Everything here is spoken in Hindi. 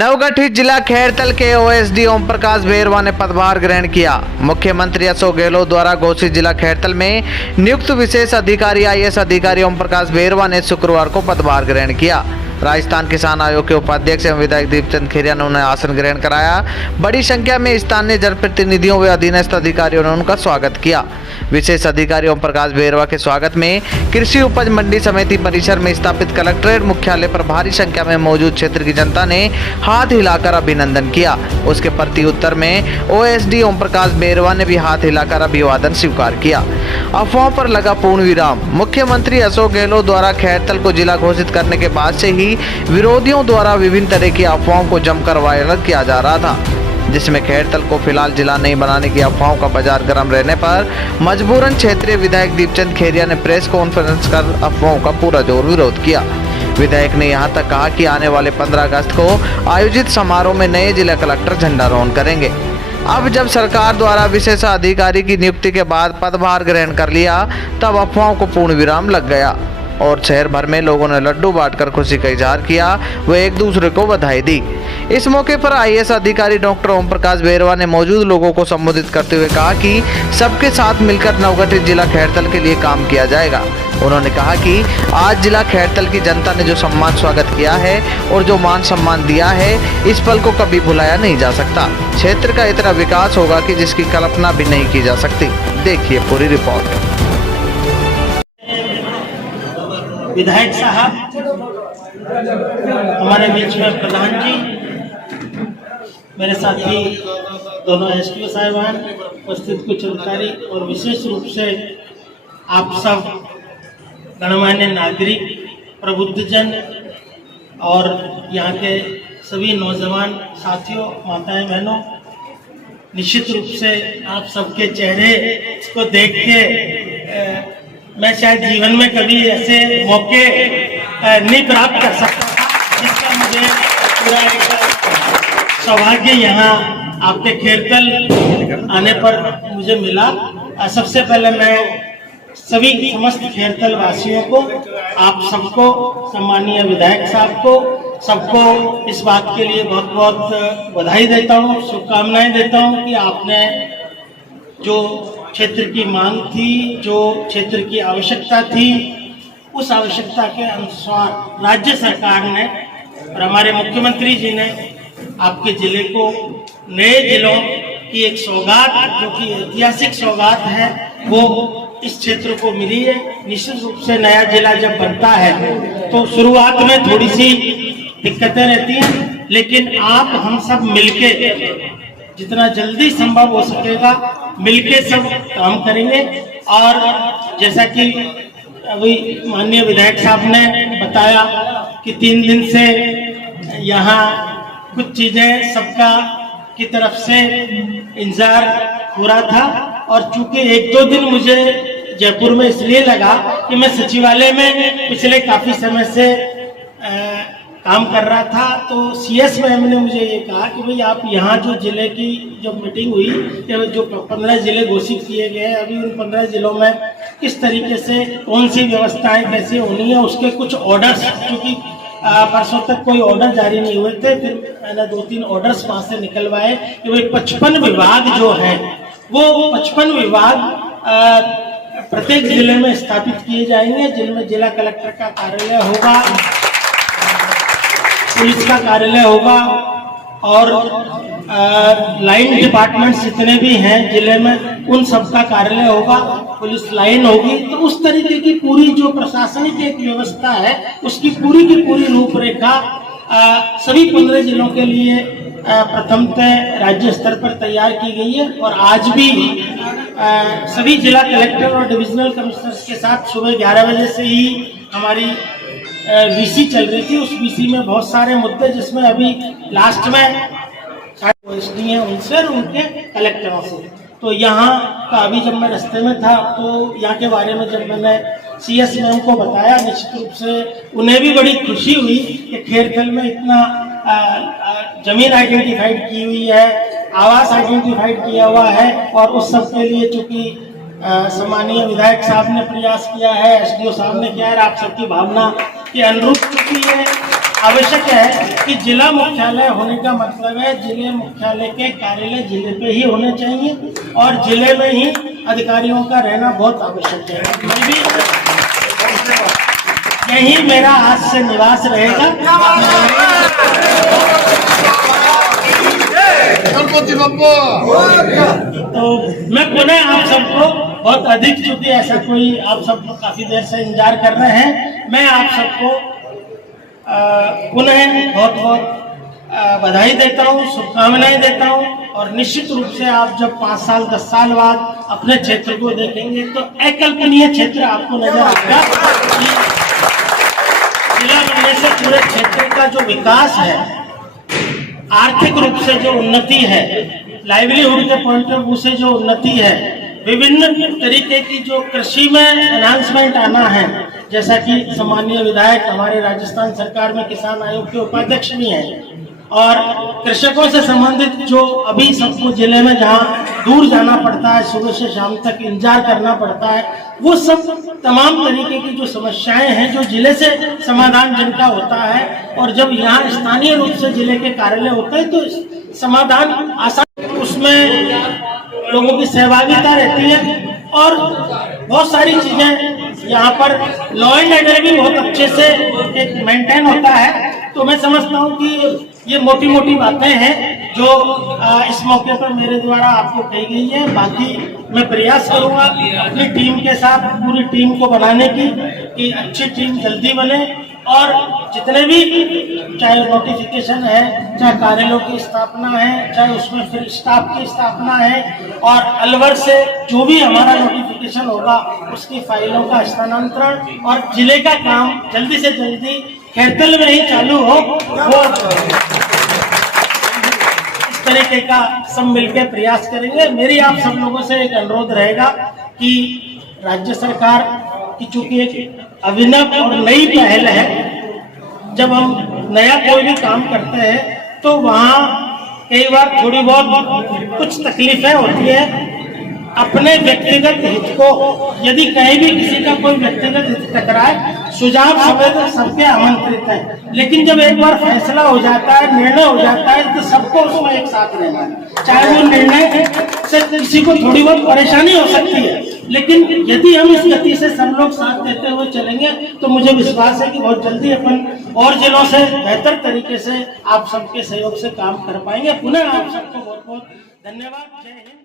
नवगठित जिला खैरतल के ओएसडी ओम प्रकाश बेरवा ने पदभार ग्रहण किया। मुख्यमंत्री अशोक गहलोत द्वारा घोषित जिला खैरतल में नियुक्त विशेष अधिकारी आईएएस अधिकारी ओम प्रकाश बेरवा ने शुक्रवार को पदभार ग्रहण किया। राजस्थान किसान आयोग के उपाध्यक्ष एवं विधायक दीपचंद खेरिया ने उन्हें आसन ग्रहण कराया। बड़ी संख्या में स्थानीय जनप्रतिनिधियों व अधीनस्थ अधिकारियों ने उनका स्वागत किया। विशेष अधिकारी ओम प्रकाश बेरवा के स्वागत में कृषि उपज मंडी समिति परिसर में स्थापित कलेक्ट्रेट मुख्यालय पर भारी संख्या में मौजूद क्षेत्र की जनता ने हाथ हिलाकर अभिनंदन किया। उसके प्रति उत्तर में ओएसडी ओम प्रकाश बेरवा ने भी हाथ हिलाकर अभिवादन स्वीकार किया। अफवाहों पर लगा पूर्ण विराम। मुख्यमंत्री अशोक गहलोत द्वारा खैरतल को जिला घोषित करने के बाद से ही विरोधियों द्वारा विभिन्न तरह की अफवाहों को जमकर वायरल किया जा रहा था, जिसमें खैरतल को फिलहाल जिला नहीं बनाने की अफवाहों का बाजार गर्म रहने पर मजबूरन क्षेत्रीय विधायक दीपचंद खेरिया ने प्रेस कॉन्फ्रेंस कर अफवाहों का पूरा जोर विरोध किया। विधायक ने यहां तक कहा कि आने वाले 15 अगस्त को आयोजित समारोह में नए जिला कलेक्टर झंडारोहण करेंगे। अब जब सरकार द्वारा विशेष अधिकारी की नियुक्ति के बाद पदभार ग्रहण कर लिया, तब अफवाहों को पूर्ण विराम लग गया और शहर भर में लोगों ने लड्डू बांटकर खुशी का इजहार किया व एक दूसरे को बधाई दी। इस मौके पर आईएएस अधिकारी डॉक्टर ओम प्रकाश बेरवा ने मौजूद लोगों को संबोधित करते हुए कहा कि सबके साथ मिलकर नवगठित जिला खैरतल के लिए काम किया जाएगा। उन्होंने कहा कि आज जिला खैरतल की जनता ने जो सम्मान स्वागत किया है और जो मान सम्मान दिया है, इस पल को कभी भुलाया नहीं जा सकता। क्षेत्र का इतना विकास होगा कि जिसकी कल्पना भी नहीं की जा सकती। देखिए पूरी रिपोर्ट। विधायक साहब, हमारे बीच में प्रधान जी, मेरे साथी दोनों एसपीओ साहिबान, उपस्थित कुछ अधिकारी और विशेष रूप से आप सब गणमान्य नागरिक, प्रबुद्धजन और यहाँ के सभी नौजवान साथियों, माताएं, बहनों, निश्चित रूप से आप सबके चेहरे को देख के मैं शायद जीवन में कभी ऐसे मौके नहीं प्राप्त कर सकता था, जिसका मुझे पूरा एक सौभाग्य यहाँ आपके खैरतल आने पर मुझे मिला। सबसे पहले मैं सभी समस्त खैरतल वासियों को, आप सबको, सम्मानीय विधायक साहब को, सबको इस बात के लिए बहुत बहुत बधाई देता हूँ, शुभकामनाएं देता हूँ कि आपने जो क्षेत्र की मांग थी, जो क्षेत्र की आवश्यकता थी, उस आवश्यकता के अनुसार राज्य सरकार ने और हमारे मुख्यमंत्री जी ने आपके जिले को नए जिलों की एक सौगात, जो कि ऐतिहासिक सौगात है, वो इस क्षेत्र को मिली है। निश्चित रूप से नया जिला जब बनता है तो शुरुआत में थोड़ी सी दिक्कतें रहती हैं, लेकिन आप हम सब मिलके जितना जल्दी संभव हो सकेगा मिलके सब काम करेंगे। और जैसा कि अभी माननीय विधायक साहब ने बताया कि 3 दिन से यहाँ कुछ चीजें सबका की तरफ से इंतजार हो रहा था, और चूंकि 1-2 दिन मुझे जयपुर में इसलिए लगा कि मैं सचिवालय में पिछले काफी समय से काम कर रहा था, तो सीएस मैम ने मुझे ये कहा कि भाई आप यहाँ जो जिले की जो मीटिंग हुई, जो 15 जिले घोषित किए गए हैं, अभी उन 15 जिलों में किस तरीके से कौन सी व्यवस्थाएं कैसे होनी है, उसके कुछ ऑर्डर्स, क्योंकि परसों तक कोई ऑर्डर जारी नहीं हुए थे, फिर मैंने 2-3 ऑर्डर्स वहां से निकलवाए कि भाई 55 विभाग जो है वो 55 विभाग प्रत्येक जिले में स्थापित किए जाएंगे, जिनमें जिला कलेक्टर का कार्यालय होगा, पुलिस का कार्यालय होगा और लाइन डिपार्टमेंट्स जितने भी हैं जिले में उन सबका कार्यालय होगा, पुलिस लाइन होगी। तो उस तरीके की पूरी जो प्रशासनिक एक व्यवस्था है, उसकी पूरी की पूरी रूपरेखा सभी 15 जिलों के लिए प्रथमतः राज्य स्तर पर तैयार की गई है। और आज भी सभी जिला कलेक्टर और डिविजनल कमिश्नर्स के साथ सुबह 11 बजे से ही हमारी वीसी चल रही थी। उस वीसी में बहुत सारे मुद्दे, जिसमें अभी लास्ट में ओएसडी हैं उनसे और उनके कलेक्टरों से, तो यहाँ का अभी जब मैं रास्ते में था तो यहाँ के बारे में जब मैंने सीएस मैम को बताया, निश्चित रूप से उन्हें भी बड़ी खुशी हुई कि खैरतल में इतना जमीन आइडेंटिफाइड की हुई है, आवास आइडेंटिफाइड किया हुआ है, और उस सब के लिए चूंकि सम्मानीय विधायक साहब ने प्रयास किया है, एसडीओ साहब ने किया है, आप सबकी भावना के अनुरूप चुकी है, आवश्यक है कि जिला मुख्यालय होने का मतलब है जिले मुख्यालय के कार्यालय जिले पे ही होने चाहिए और जिले में ही अधिकारियों का रहना बहुत आवश्यक है। मैं भी यही मेरा आज से निवास रहेगा। तो मैं पुनः आप सबको बहुत अधिक, चूंकि ऐसा कोई आप सब काफी देर से इंतजार कर रहे हैं, मैं आप सबको पुनः बहुत बहुत बधाई देता हूँ, शुभकामनाएं देता हूँ। और निश्चित रूप से आप जब 5 साल 10 साल बाद अपने क्षेत्र को देखेंगे तो अकल्पनीय क्षेत्र आपको नजर आएगा। जिला बनने से पूरे क्षेत्र का जो विकास है, आर्थिक रूप से जो उन्नति है, लाइवलीहुड के पॉइंट ऑफ व्यू से जो उन्नति है, विभिन्न तरीके की जो कृषि में एनहांसमेंट आना है, जैसा कि सम्मानीय विधायक हमारे राजस्थान सरकार में किसान आयोग के उपाध्यक्ष भी हैं, और कृषकों से संबंधित जो अभी सबको जिले में जहाँ दूर जाना पड़ता है, सुबह से शाम तक इंतजार करना पड़ता है, वो सब तमाम तरीके की जो समस्याएं हैं जो जिले से समाधान जिनका होता है, और जब यहाँ स्थानीय रूप से जिले के कार्यालय होते हैं तो समाधान आसान, उसमें लोगों की सहभागिता रहती है और बहुत सारी चीजें यहाँ पर लॉ एंड ऑर्डर भी बहुत अच्छे से एक मेंटेन होता है। तो मैं समझता हूँ कि ये मोटी मोटी बातें हैं जो इस मौके पर मेरे द्वारा आपको कही गई है। बाकी मैं प्रयास करूंगा अपनी टीम के साथ, पूरी टीम को बनाने की, कि अच्छी टीम जल्दी बने और जितने भी, चाहे नोटिफिकेशन है, चाहे कार्यालयों की स्थापना है, चाहे उसमें फिर स्टाफ की स्थापना है, और अलवर से जो भी हमारा नोटिफिकेशन होगा उसकी फाइलों का हस्तांतरण और जिले का काम जल्दी से जल्दी खेरतल में ही चालू हो, वो इस तरीके का सब मिलकर प्रयास करेंगे। मेरी आप सब लोगों से एक अनुरोध रहेगा कि राज्य सरकार की चूंकि एक अभिनव और नई पहल है, जब हम नया कोई भी काम करते हैं तो वहाँ कई बार थोड़ी बहुत कुछ तकलीफें होती है। अपने व्यक्तिगत हित को, यदि कहीं भी किसी का कोई व्यक्तिगत हित टकराए, सुझाव सबके आमंत्रित है, लेकिन जब एक बार फैसला हो जाता है, निर्णय हो जाता है, तो सबको उसमें एक साथ रहना है। चाहे वो निर्णय से किसी को थोड़ी बहुत परेशानी हो सकती है, लेकिन यदि हम इस गति से सब लोग साथ देते हुए चलेंगे तो मुझे विश्वास है कि बहुत जल्दी अपन और जिलों से बेहतर तरीके से आप सबके सहयोग से काम कर पाएंगे। पुनः आप सबको बहुत बहुत धन्यवाद। जय हिंद।